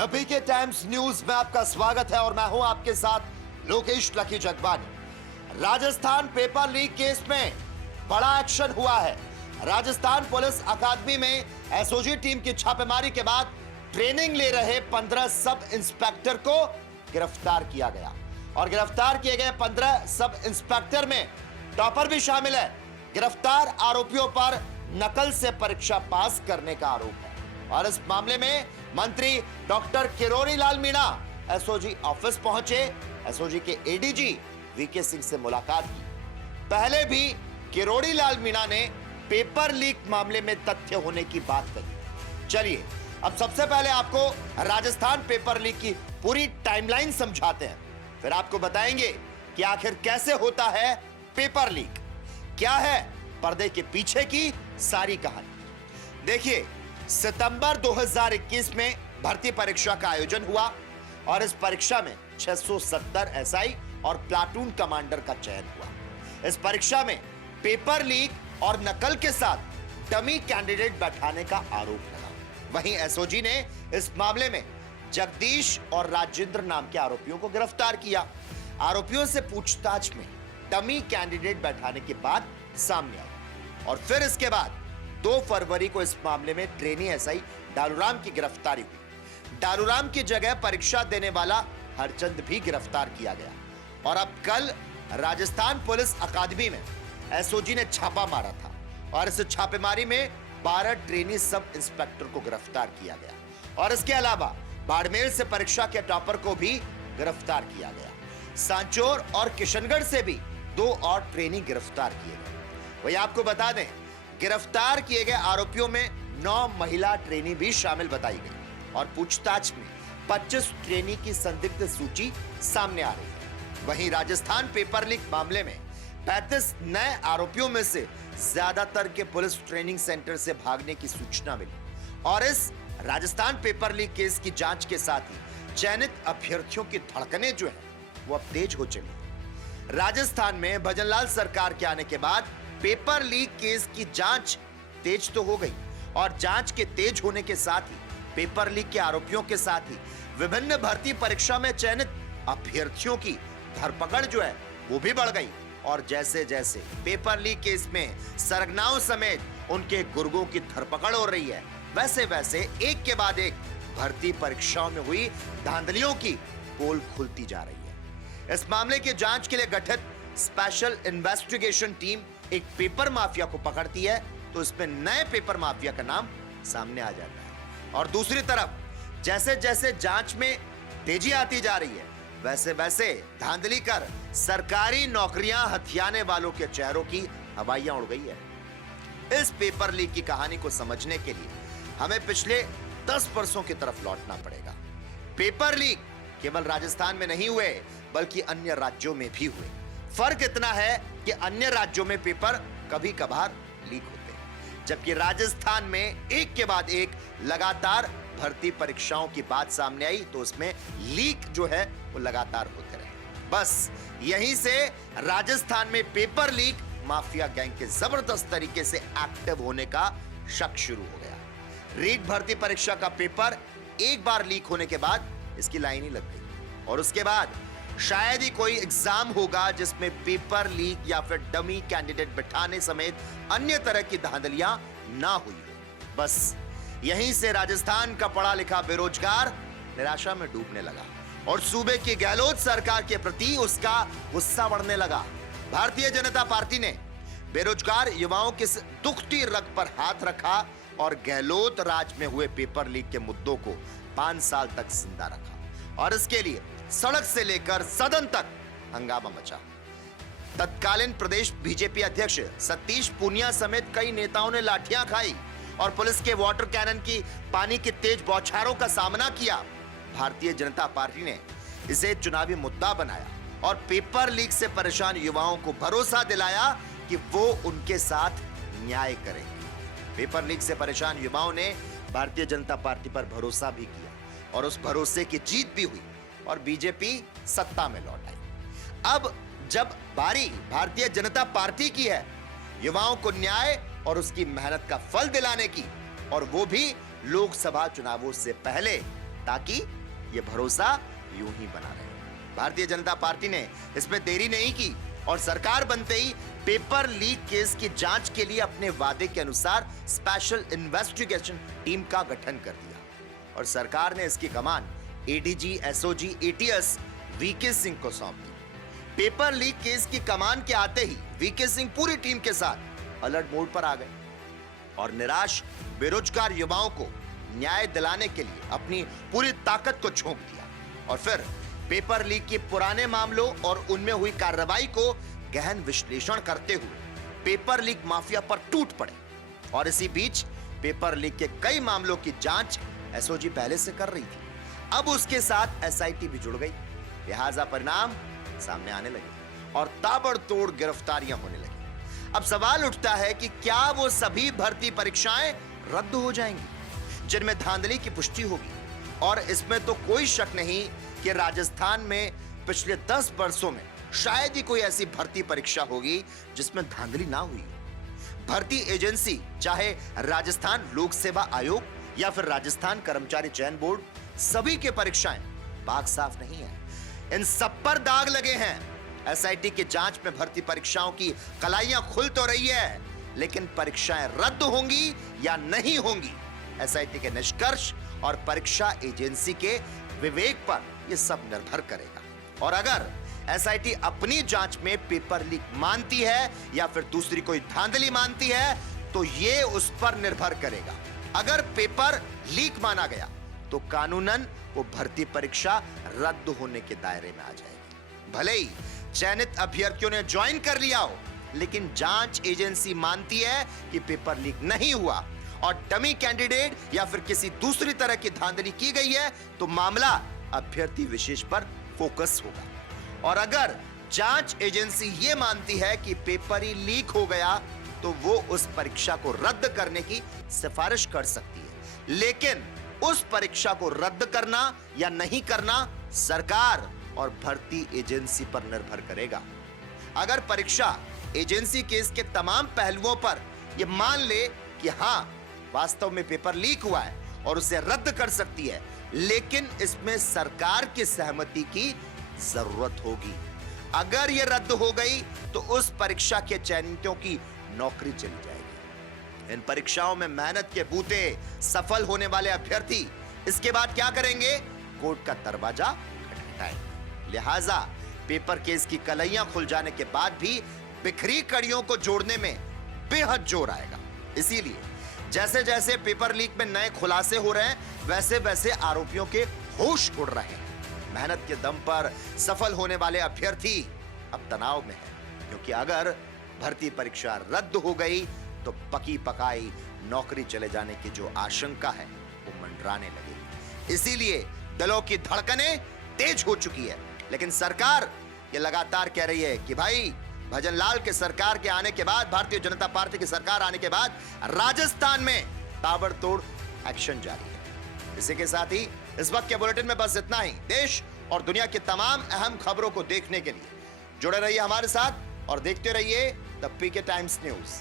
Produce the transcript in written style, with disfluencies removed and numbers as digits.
The PK times news में आपका स्वागत है और मैं हूं आपके साथ Lokesh lucky Jagwani. Rajasthan paper leak case में बड़ा एक्शन हुआ है। राजस्थान पुलिस अकादमी में एसओजी टीम की छापेमारी के बाद ट्रेनिंग ले रहे 15 सब इंस्पेक्टर को गिरफ्तार किया गया और गिरफ्तार किए गए 15 सब इंस्पेक्टर में टॉपर भी शामिल है। गिरफ्तार आरोपियों पर नकल से परीक्षा पास करने का आरोप है और इस मामले में मंत्री doctor Kirori Lal Meena SOG office पहुंचे। एसओजी के एडीजी वीके सिंह से मुलाकात की। पहले भी किरोड़ी लाल मीणा ने पेपर लीक मामले में तथ्य होने की बात कही। चलिए अब सबसे पहले आपको राजस्थान पेपर लीक की पूरी टाइमलाइन समझाते हैं, फिर आपको बताएंगे कि आखिर कैसे होता है पेपर लीक, क्या है पर्दे के पीछे की सारी कहानी। देखिए, सितंबर 2021 में भर्ती परीक्षा का आयोजन हुआ और इस परीक्षा में 670 एसआई और प्लाटून कमांडर का चयन हुआ। इस परीक्षा में पेपर लीक और नकल के साथ डमी कैंडिडेट बैठाने का आरोप लगा। वहीं एसओजी ने इस मामले में जगदीश और राजेंद्र नाम के आरोपियों को गिरफ्तार किया। आरोपियों से पूछताछ में डमी कैंडिडेट बैठाने की बात सामने आई और फिर इसके बाद 2 फरवरी को इस मामले में ट्रेनी एसआई डालूराम की गिरफ्तारी हुई। डालूराम की जगह परीक्षा देने वाला हरचंद भी गिरफ्तार किया गया और अब कल राजस्थान पुलिस अकादमी में एसओजी ने छापा मारा था और इस छापेमारी में 12 ट्रेनी सब इंस्पेक्टर को गिरफ्तार किया गया और इसके अलावा बाड़मेर से परीक्षा के टॉपर को भी गिरफ्तार किया गया। सांचौर और किशनगढ़ से भी 2 और ट्रेनी गिरफ्तार किए गए। वही आपको बता दें, गिरफ्तार किए गए आरोपियों में 9 महिला ट्रेनी भी शामिल बताई गई और पूछताछ में 25 ट्रेनी की संदिग्ध सूची सामने आ रही है। वहीं राजस्थान पेपर लीक मामले में 35 नए आरोपियों में से ज्यादातर के पुलिस ट्रेनिंग सेंटर से भागने की सूचना मिली और इस राजस्थान पेपर लीक केस की जांच के साथ ही चयनित अभ्यर्थियों की धड़कनें जो है वो अब तेज हो चली। राजस्थान में भजनलाल सरकार के आने के बाद पेपर लीक केस की जांच तेज तो हो गई और जांच के तेज होने के साथ ही पेपर लीक के आरोपियों के साथ ही विभिन्न भर्ती परीक्षा में चयनित अभ्यर्थियों की धरपकड़ जो है वो भी बढ़ गई और जैसे जैसे पेपर लीक केस में सरगनाओं समेत उनके गुर्गों की धरपकड़ हो रही है, वैसे वैसे एक के बाद एक भर्ती परीक्षाओं में हुई धांधलियों की पोल खुलती जा रही है। इस मामले की जांच के लिए गठित स्पेशल इन्वेस्टिगेशन टीम एक पेपर माफिया को पकड़ती है तो इसमें नए पेपर माफिया का नाम सामने आ जाता है और दूसरी तरफ जैसे जैसे जांच में तेजी आती जा रही है वैसे वैसे धांधली कर सरकारी नौकरियां हथियाने वालों के चेहरों की हवाइयां उड़ गई है। इस पेपर लीक की कहानी को समझने के लिए हमें पिछले 10 वर्षों की तरफ लौटना पड़ेगा। पेपर लीक केवल राजस्थान में नहीं हुए बल्कि अन्य राज्यों में भी हुए। फर्क इतना है कि अन्य राज्यों में पेपर कभी कभार लीक होते हैं, जबकि राजस्थान में एक के बाद एक लगातार भर्ती परीक्षाओं की बात सामने आई तो उसमें लीक जो है वो लगातार होते रहे। बस यहीं से राजस्थान में पेपर लीक माफिया गैंग के जबरदस्त तरीके से एक्टिव होने का शक शुरू हो गया। रीट भर्ती परीक्षा का पेपर एक बार लीक होने के बाद इसकी लाइन ही लग गई और उसके बाद शायद ही कोई एग्जाम होगा जिसमें पेपर लीक या फिर डमी कैंडिडेट बिठाने समेत अन्य तरह की धांधलियां ना हुई हो। बस यहीं से राजस्थान का पढ़ा लिखा बेरोजगार निराशा में डूबने लगा और सूबे की गहलोत सरकार के प्रति उसका गुस्सा बढ़ने लगा। भारतीय जनता पार्टी ने बेरोजगार युवाओं के दुखती रग पर हाथ रखा और गहलोत राज में हुए पेपर लीक के मुद्दों को 5 साल तक जिंदा रखा और इसके लिए सड़क से लेकर सदन तक हंगामा मचा। तत्कालीन प्रदेश बीजेपी अध्यक्ष सतीश पूनिया समेत कई नेताओं ने लाठियां खाई और पुलिस के वाटर कैनन की पानी की तेज बौछारों का सामना किया। भारतीय जनता पार्टी ने इसे चुनावी मुद्दा बनाया और पेपर लीक से परेशान युवाओं को भरोसा दिलाया कि वो उनके साथ न्याय करेंगे। पेपर लीक से परेशान युवाओं ने भारतीय जनता पार्टी पर भरोसा भी किया और उस भरोसे की जीत भी हुई और बीजेपी सत्ता में लौट आई। अब जब बारी भारतीय जनता पार्टी की है युवाओं को न्याय और उसकी मेहनत का फल दिलाने की, और वो भी लोकसभा चुनावों से पहले, ताकि ये भरोसा यूं ही बना रहे। भारतीय जनता पार्टी ने इसमें देरी नहीं की और सरकार बनते ही पेपर लीक केस की जांच के लिए अपने वादे के अनुसार स्पेशल इन्वेस्टिगेशन टीम का गठन कर दिया और सरकार ने इसकी कमान ADG SOG ATS VK Singh को सौंप दी। पेपर लीक केस की कमान के आते ही वीके सिंह पूरी टीम के साथ अलर्ट मोड पर आ गए और निराश बेरोजगार युवाओं को न्याय दिलाने के लिए अपनी पूरी ताकत को झोंक दिया और फिर पेपर लीक के पुराने मामलों और उनमें हुई कार्रवाई को गहन विश्लेषण करते हुए पेपर लीक माफिया पर टूट पड़े। और इसी बीच पेपर लीक के कई मामलों की जांच एसओजी पहले से कर रही थी, अब उसके साथ एसआईटी भी जुड़ गई। लिहाजा परिणाम सामने आने लगे और ताबड़तोड़ गिरफ्तारियां होने लगी। अब सवाल उठता है कि क्या वो सभी भर्ती परीक्षाएं रद्द हो जाएंगी जिनमें धांधली की पुष्टि होगी? और इसमें तो कोई शक नहीं कि राजस्थान में पिछले 10 वर्षों में शायद ही कोई ऐसी भर्ती परीक्षा होगी जिसमें धांधली ना हुई हो। भर्ती एजेंसी चाहे राजस्थान लोक सेवा आयोग या फिर राजस्थान कर्मचारी चयन बोर्ड, सभी के परीक्षाएं बाग साफ नहीं है, इन सब पर दाग लगे हैं। एसआईटी की जांच में भर्ती परीक्षाओं की कलाइयां खुल तो रही है, लेकिन परीक्षाएं रद्द होंगी या नहीं होंगी, एसआईटी के निष्कर्ष और परीक्षा एजेंसी के विवेक पर यह सब निर्भर करेगा। और अगर एसआईटी अपनी जांच में पेपर लीक मानती है या फिर दूसरी कोई धांधली मानती है तो ये उस पर निर्भर करेगा। अगर पेपर लीक माना गया तो कानूनन वो भर्ती परीक्षा रद्द होने के दायरे में आ जाएगी। भले ही चयनित अभ्यर्थियों ने ज्वाइन कर लिया हो, लेकिन जांच एजेंसी मानती है कि पेपर लीक नहीं हुआ और डमी कैंडिडेट या फिर किसी दूसरी तरह की धांधली की गई है तो मामला अभ्यर्थी विशेष पर फोकस होगा। और अगर जांच एजेंसी यह मानती है कि पेपर ही लीक हो गया तो वो उस परीक्षा को रद्द करने की सिफारिश कर सकती है, लेकिन उस परीक्षा को रद्द करना या नहीं करना सरकार और भर्ती एजेंसी पर निर्भर करेगा। अगर परीक्षा एजेंसी केस के तमाम पहलुओं पर यह मान ले कि हां वास्तव में पेपर लीक हुआ है और उसे रद्द कर सकती है, लेकिन इसमें सरकार की सहमति की जरूरत होगी। अगर यह रद्द हो गई तो उस परीक्षा के चयनितों की नौकरी चली जाएगी। इन परीक्षाओं में मेहनत के बूते सफल होने वाले अभ्यर्थी इसके बाद क्या करेंगे? कोर्ट का दरवाजा खटखटाएंगे। लिहाजा पेपर केस की कलैयां खुल जाने के बाद भी बिखरी कड़ियों को जोड़ने में बेहद जोर आएगा। इसीलिए जैसे जैसे पेपर लीक में नए खुलासे हो रहे हैं, वैसे वैसे आरोपियों के होश उड़ रहे हैं। मेहनत के दम पर सफल होने वाले अभ्यर्थी अब तनाव में है, क्योंकि अगर भर्ती परीक्षा रद्द हो गई तो पकी पकाई नौकरी चले जाने की जो आशंका है वो मंडराने लगेगी। इसीलिए दलों की धड़कनें तेज हो चुकी है, लेकिन सरकार ये लगातार कह रही है कि भाई भजन लाल के सरकार के आने के बाद, भारतीय जनता पार्टी की सरकार आने के बाद राजस्थान में ताबड़तोड़ एक्शन जारी है। इसी के साथ ही इस वक्त के बुलेटिन में बस इतना ही। देश और दुनिया की तमाम अहम खबरों को देखने के लिए जुड़े रहिए हमारे साथ और देखते रहिए द पीके टाइम्स न्यूज।